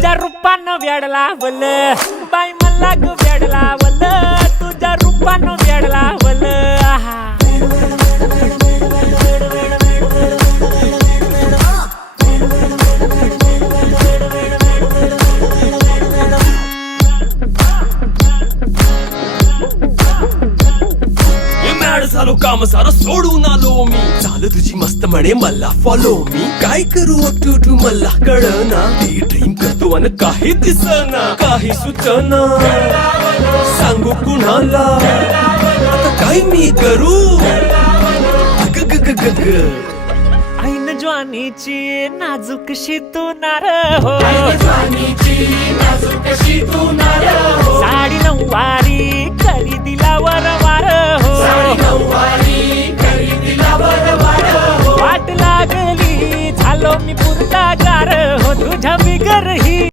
तुझ्या रूपानं वेड लावलं बाई मला ग वेड लावलं तुझ्या रूपानं वेड लावलं आहा झालो काम सारं सोडून आलो मी चाल तुझी मस्त म्हणे मला फॉलो मी काय करू अटू मला कळना ड्रीम करतो आणि काही दिसना काही सुचना सांगू कुणाला आता काय मी करू ऐन ज्वानीची नाजूकशी तू नार हो साडी नऊवारी करी दिला वरवार हो वाट लागली झालो मी पुरता गार हो तुझ्या बिगर ही